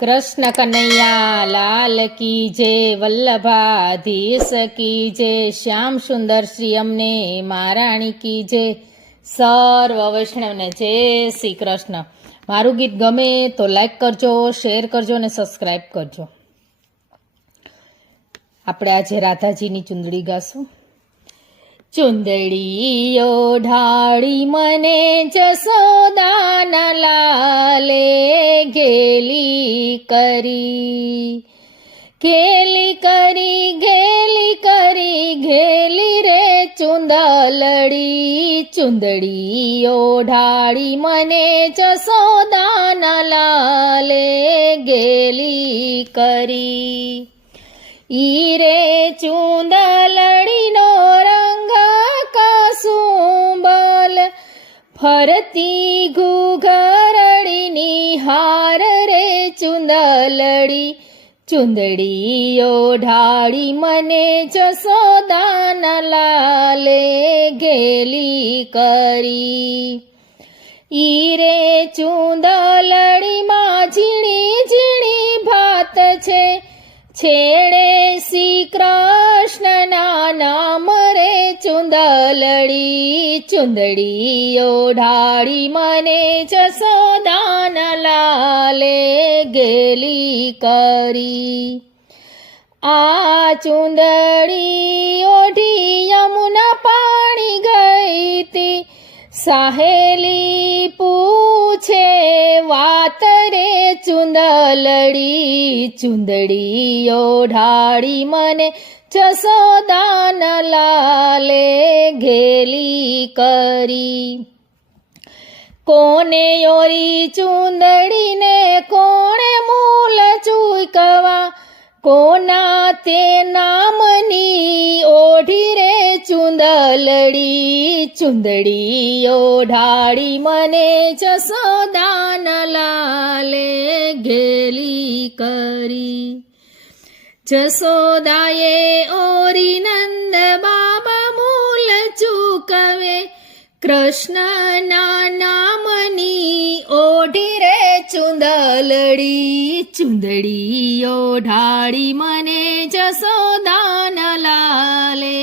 કૃષ્ણ કનૈયા લાલ કી જય, વલ્લભાધીશ કી જય, શ્યામ સુંદર શ્રી અમને મહારાણી કી જય, સર્વ વૈષ્ણવને જય શ્રી કૃષ્ણ। મારું ગીત ગમે તો લાઈક કરજો, શેર કરજો અને સબસ્ક્રાઈબ કરજો। આપણે આજે રાધાજીની ચુંદડી ગાશું। ચુંદડી ઓઢાળી મને જસોદાના લાલે ઘેલી કરી, ઘેલી કરી, ઘેલી કરી, ઘેલી રે ચુંદલડી। ચુંદડી ઓઢાળી મને જસોદાના લાલે ઘેલી કરી। ઈ રે ચુંદલડીનો રંગ કાસુંબલ, ફરતી ઘૂઘરડીની હાર રે ચુંદલડી। ચુંદડી ઓઢાળી મને જસોદાના લાલે ઘેલી કરી। ઈ રે ચુંદલડીમાં ઝીણી ઝીણી ભાત છે, છેડે શ્રી કૃષ્ણના નામ રે ચુંદલડી। ચુંદડી ઓઢાળી મને જસોદાના લાલે ઘેલી કરી। આ ચુંદડી ઓઢી યમુના પાણી ગઈ તી, સાહેલી પૂછે વાત રે ચુંદલડી। ચુંદડી ઓઢાળી મને જસોદાના લાલે ઘેલી કરી। કોને ઓરી ચુંદડીને કોણે મૂલ ચૂકવા, કોના તે નામની ઓઢી રે ચુંદલડી। ચુંદડી ઓઢાળી મને જસોદાના લાલે ઘેલી કરી। જસોદાએ ઓરી નંદ બાબા મૂલ ચૂકવે, કૃષ્ણના નામની ઓઢી રે ચુંદલડી। ચુંદડી ઓઢાળી મને જસોદાના લાલે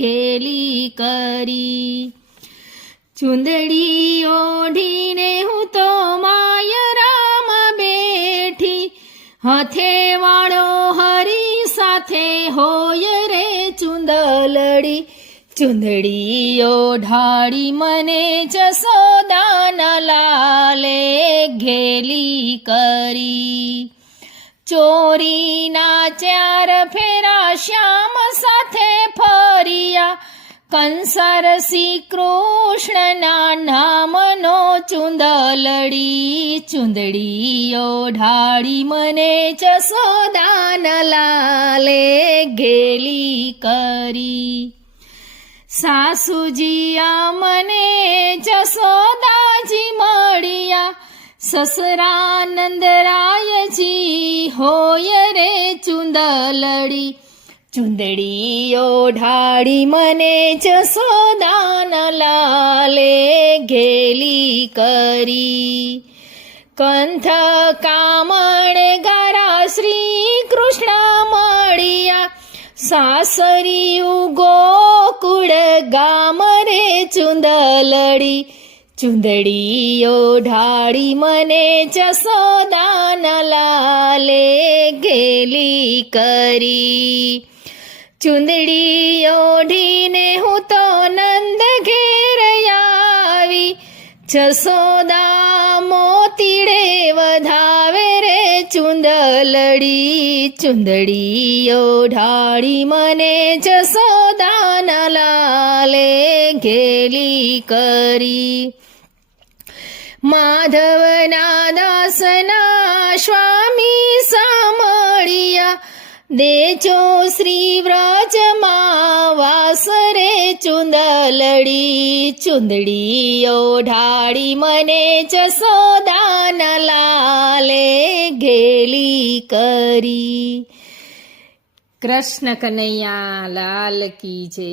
ઘેલી કરી। ચુંદડી ઓઢીને હું તો માયરામાં બેઠી, હાથે વાળો હરી સાથે હોય રે ચુંદલડી। ચુંદડી ઓઢાળી મને જસોદાના લાલે ઘેલી કરી। ચોરીના 4 ફેરા શ્યામ સાથે ફર્યા, કંસર શ્રી કૃષ્ણના નામનો ચુંદલડી। ચુંદડી ઓઢાળી મને જસોદાના લાલે ઘેલી કરી। સાસુજી મને જસોદાજી મળ્યા, સસરા નંદરાયજી હોય રે ચુંદલડી। ચુંદડી ઓઢાળી મને જસોદાના લાલે ઘેલી કરી। કંથ કામણ ગારા શ્રી કૃષ્ણ મળ્યા, સાસરિયું ગોકુળ ગામ રે ચુંદલડી। ચુંદડી ઓઢાળી મને જસોદાના લાલે ઘેલી કરી। ચુંદડી ઓઢીને હું તો નંદ ઘેર આવી, જસોદા મોતીડે વધાવે રે ચુંદલડી। ચુંદડી ઓઢાળી મને જસોદાના લાલે ઘેલી કરી। માધવના દાસના સ્વામી સાંભળ્યા, દેજો શ્રી વ્રજમાં વાસ રે ચુંદલડી। ચુંદડી ઓઢાળી મને જસોદાના લાલે ઘેલી કરી। કૃષ્ણ કનૈયા લાલ કી જય।